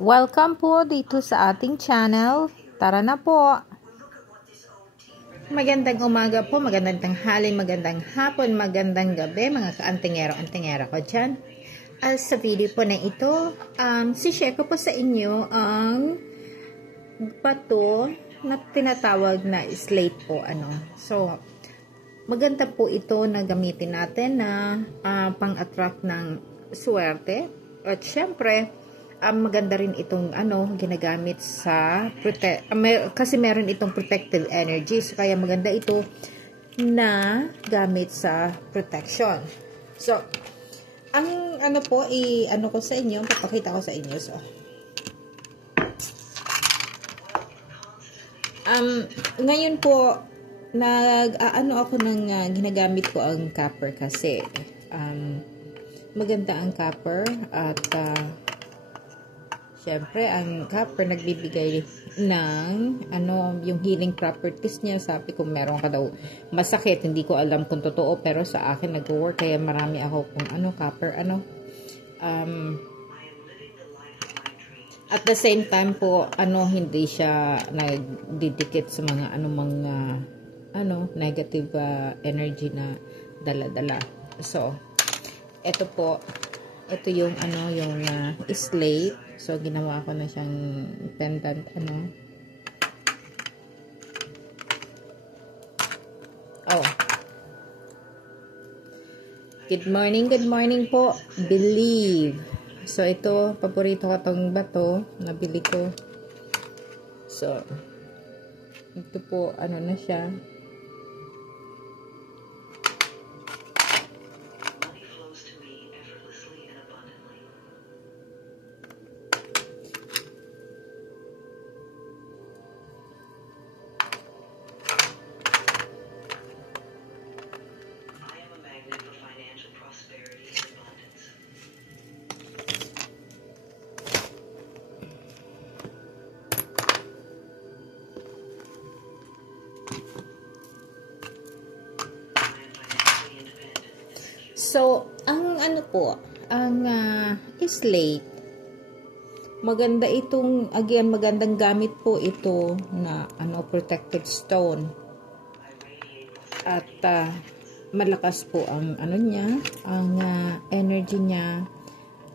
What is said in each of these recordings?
Welcome po dito sa ating channel. Tara na po. Magandang umaga po, magandang tanghali, magandang hapon, magandang gabi mga ka-antingero-antingera ko dyan. Sa video po na ito, share ko po sa inyo ang bato na tinatawag na slate po. So, maganda po ito na gamitin natin na pang-attract ng swerte. At syempre, maganda rin itong ginagamit sa kasi meron itong protective energy, so kaya maganda ito na gamit sa protection. So ang po ko sa inyo, papakita ko sa inyo. So ngayon po ako ng ginagamit ko ang copper kasi maganda ang copper at syempre, ang copper nagbibigay ng yung healing properties niya. Sabi ko, meron ka daw masakit. Hindi ko alam kung totoo, pero sa akin nag-work. Kaya marami ako kung copper, at the same time po, hindi siya nagdidikit sa mga negative energy na dala-dala. So, ito po, ito yung yung slate. So ginawa ko na siyang pendant Good morning po. Believe. So ito, paborito ko tong bato, nabili ko. So ito po, na siya. So, ang slate, maganda itong, again, magandang gamit po ito na protective stone. At malakas po ang niya, ang energy niya,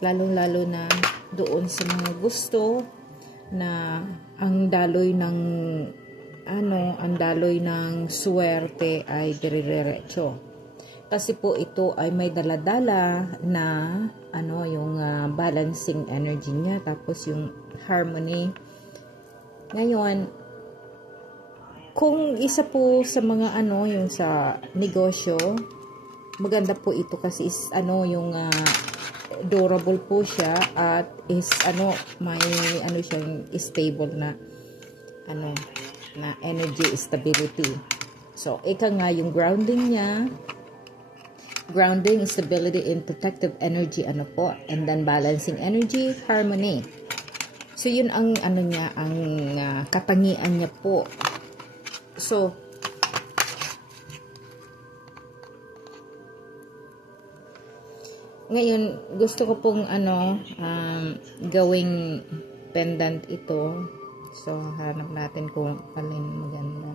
lalong-lalo na doon sa mga gusto na ang daloy ng swerte ay dire-diretso. Kasi po ito ay may daladala na yung balancing energy niya, tapos yung harmony. Ngayon, kung isa po sa mga yung sa negosyo, maganda po ito kasi is yung durable po siya at is may siyang stable na na energy stability. So ika nga yung grounding niya, grounding, stability, and protective energy, and then balancing energy, harmony. So, yun ang, niya, ang katangian niya po. So, ngayon, gusto ko pong, gawing pendant ito. So, hanap natin kung alin maganda.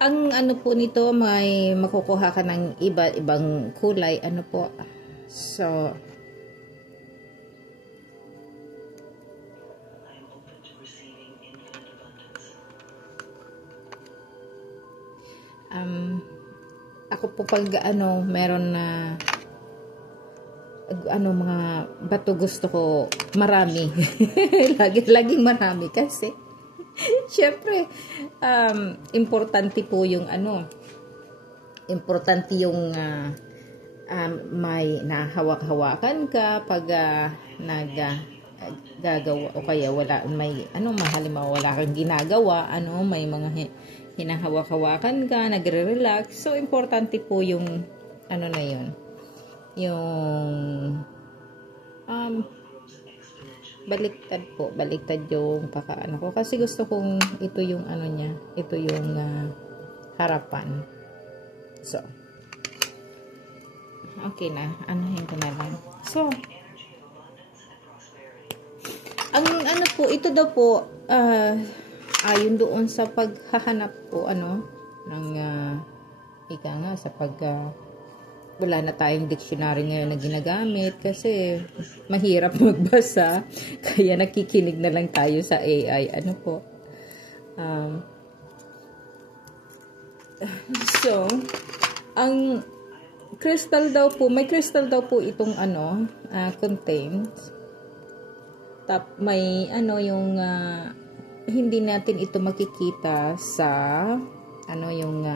Ang po nito, may makukuha ka ng iba-ibang kulay, po. So, ako po pag meron na mga bato gusto ko marami. Laging marami kasi syempre, importante po yung importante yung may nahawak-hawakan ka pag gagawa o kaya wala, may halimbawa wala kang ginagawa, may mga hinahawak-hawakan ka, nagre-relax. So, importante po yung na yun, yung baliktad yung pakaano ko kasi gusto kong ito yung niya, ito yung harapan. So, okay na. Anuhin ko na lang. So, ang ano po, ito daw po, ayon doon sa paghahanap po, ng, ika nga, sa wala na tayong dictionary ngayon na ginagamit kasi mahirap magbasa. Kaya nakikinig na lang tayo sa AI. Ano po? So, ang crystal daw po, may crystal daw po itong contains. May yung hindi natin ito makikita sa yung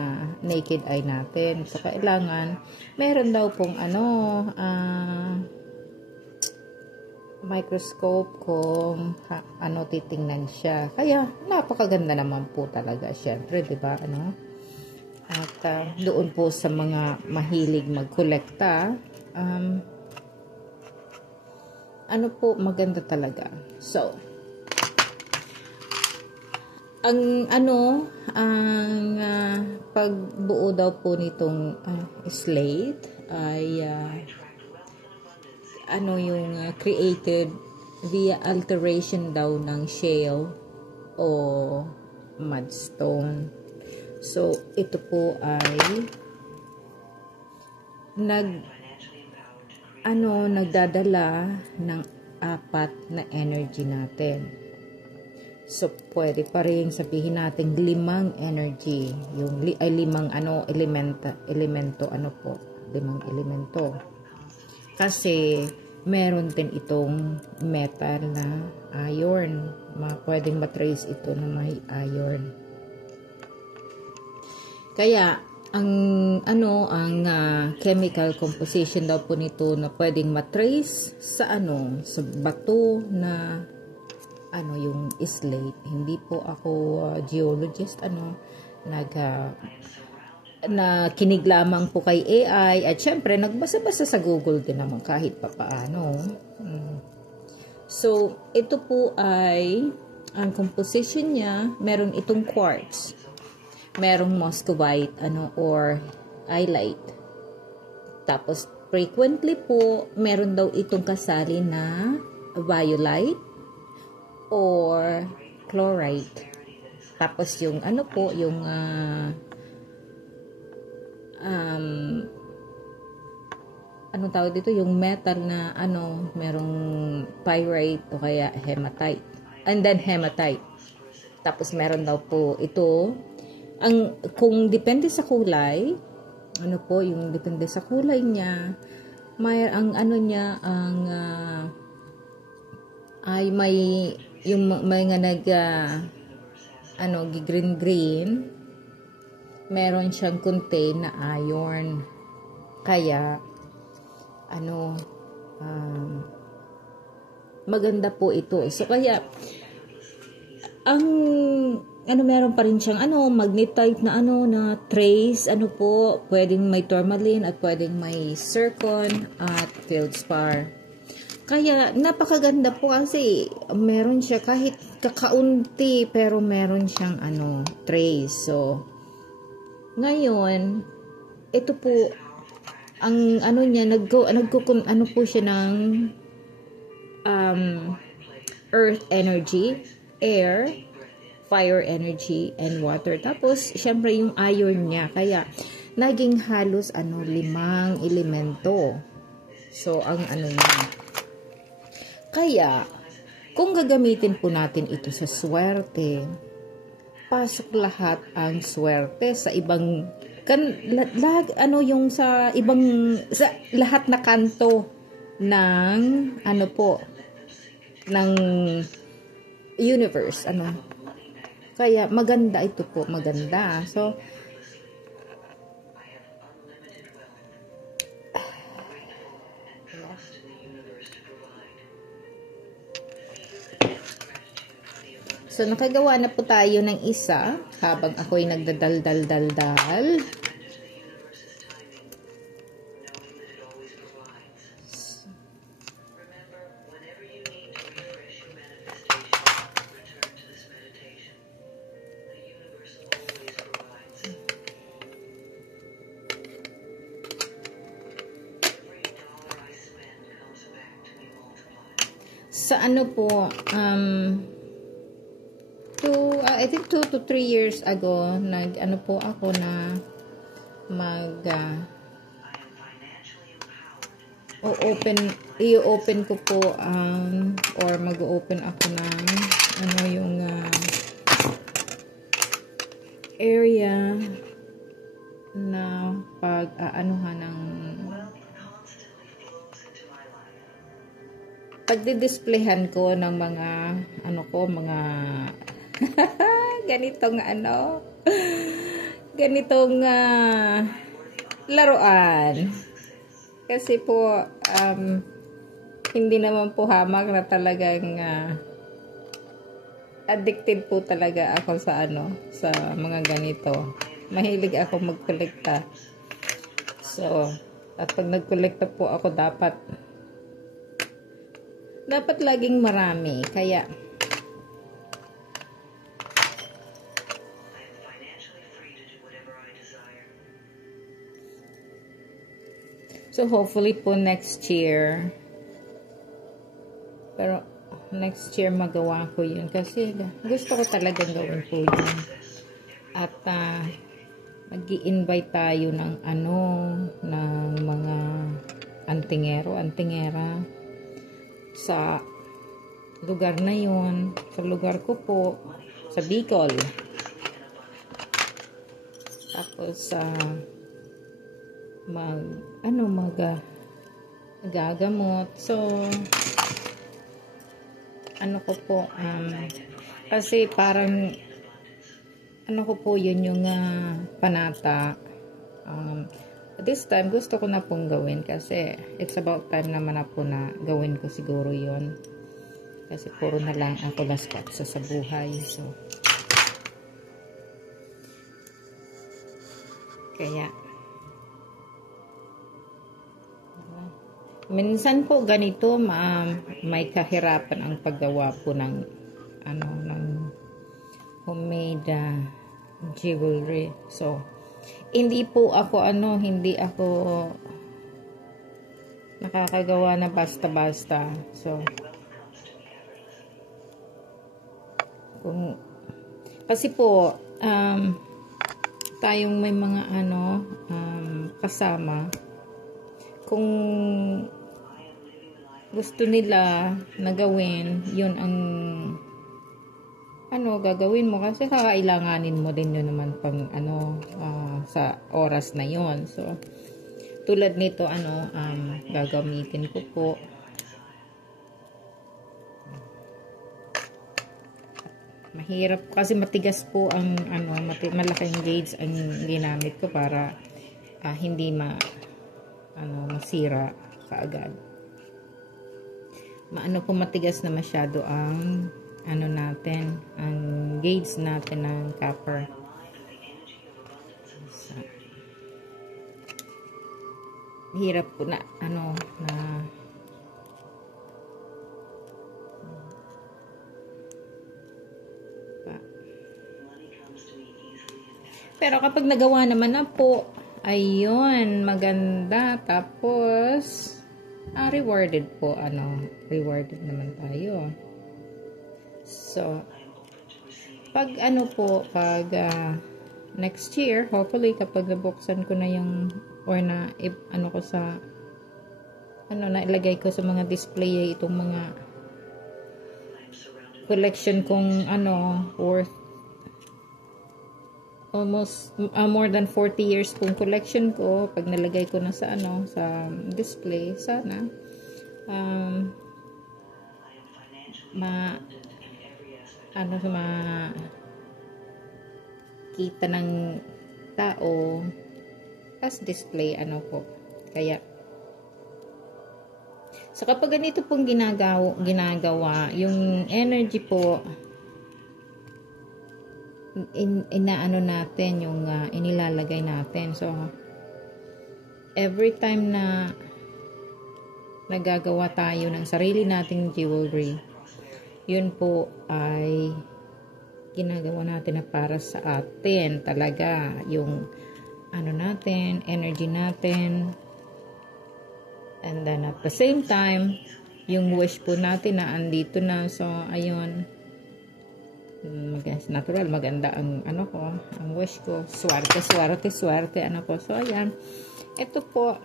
naked eye natin. So, kailangan meron daw pong microscope kung titingnan siya. Kaya napakaganda naman po talaga, syempre, 'di ba? At doon po sa mga mahilig magkolekta, maganda talaga. So, ang pagbuo daw po nitong slate ay yung created via alteration daw ng shale o mudstone. So, ito po ay nagdadala ng 4 na energy natin. So, pwede pa rin sabihin natin 5 energy. Yung 5 elemento, 5 elemento. Kasi, meron din itong metal na iron. Pwedeng matrace ito na may iron. Kaya, ang chemical composition daw po nito na pwedeng matrace sa sa bato na yung slate. Hindi po ako geologist, nakinig lamang po kay AI at syempre nagbasa-basa sa Google din naman kahit papaano. So, ito po ay ang composition niya, meron itong quartz, merong muscovite or iolite. Tapos frequently po meron daw itong kasali na violite or chlorite. Tapos yung yung anong tawag dito, yung metal na merong pyrite o kaya hematite. And then hematite. Tapos meron daw po ito, kung depende sa kulay, yung depende sa kulay niya, may ay may yung mga green, meron siyang contain na iron. Kaya, maganda po ito. So, kaya, meron pa rin siyang, magnetite na, na trace, pwedeng may tourmaline at pwedeng may zircon at feldspar. Kaya, napakaganda po kasi meron siya kahit kakaunti pero meron siyang trace. So, ngayon, ito po, ang niya, po siya ng earth energy, air, fire energy, and water. Tapos, syempre yung iron niya. Kaya, naging halos 5 elemento. So, ang niya. Kaya, kung gagamitin po natin ito sa swerte, pasok lahat ang swerte sa ibang sa lahat na kanto ng ng universe, Kaya maganda ito po, maganda. So, nakagawa na po tayo ng isa habang ako'y nagdadal-dal-dal-dal. sa ano po, I think 2 to 3 years ago, ano po ako na i-open ko po or mag-open ako ng ano yung area na pag-aanuhan ng pagdi-displayhan ko ng mga mga ganitong laruan. Kasi po hindi naman po hamak na talagang addicted po talaga ako sa sa mga ganito. Mahilig ako magkolekta. So, at pag nagkolekta po ako dapat laging marami. Kaya so hopefully po next year, pero next year magawa ko yun kasi gusto ko talagang gawin po yun. At mag-i-invite tayo ng ng mga antingera sa lugar na yun, sa lugar ko po, sa Bicol. Tapos gagamot. So ko po kasi parang ko po yun yung panata. This time gusto ko na pong gawin kasi it's about time naman na po na gawin ko siguro yun kasi puro na lang ako laspat sa buhay. So kaya minsan po ganito may kahirapan ang paggawa po ng ng homemade jewelry. So hindi ako nakakagawa na basta-basta. So kasi po tayong may mga kasama, kung gusto nila na gawin, yun ang gagawin mo kasi kakailanganin mo din yun naman pang sa oras na yun. So tulad nito gagamitin ko po mahirap kasi matigas po ang malaking gauge ang ginamit ko para hindi masira kaagad. Matigas na masyado ang natin, ang gauge natin ng copper. So, hirap po na pero kapag nagawa naman na po, ayun, maganda. Tapos rewarded po, rewarded naman tayo. So pag next year, hopefully kapag nabuksan ko na yung or na ko sa nailagay ko sa mga display itong mga collection kong worth almost more than 40 years kong collection ko, pag nalagay ko na sa sa display, sana kita ng tao as display po. Kaya so kapag ganito pong ginagawa yung energy po natin yung inilalagay natin. So every time na nagagawa tayo ng sarili nating jewelry, yun po ay ginagawa natin na para sa atin talaga, yung natin, energy natin. And then at the same time, yung wish po natin na andito na. So, ayun. Natural, maganda ang ano ko, ang wish ko. Swerte, swerte, swerte, ano po. So, ayan. Ito po.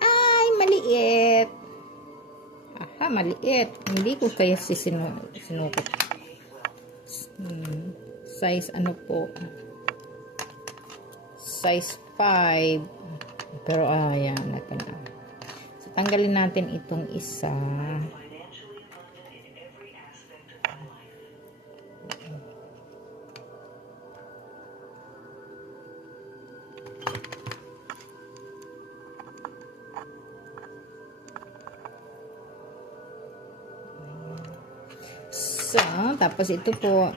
Ay, maliit. Aha, maliit. Hindi ko kaya sinukot. Size ano po? Size 5. Pero ayan, ito na. So, tanggalin natin itong isa. So, tapos ito po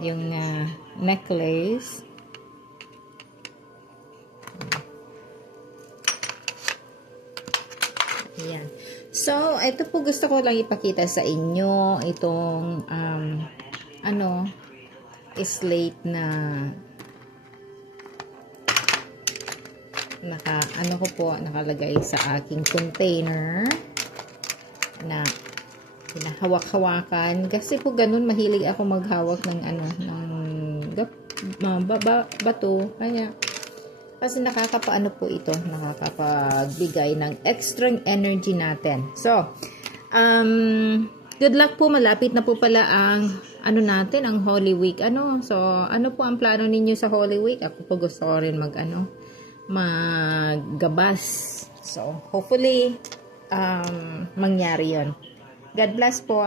yung necklace. Ayan. So, ito po gusto ko lang ipakita sa inyo itong slate na nakalagay sa aking container na hinahawak-hawakan kasi po ganun mahilig ako maghawak ng bato kaya kasi nakakapaano po ito, nakakapagbigay ng extra energy natin. So, good luck po, malapit na po pala ang natin, ang Holy Week. So, ano po ang plano ninyo sa Holy Week? Ako po gusto ko rin maggabas. So, hopefully mangyari 'yon. God bless po.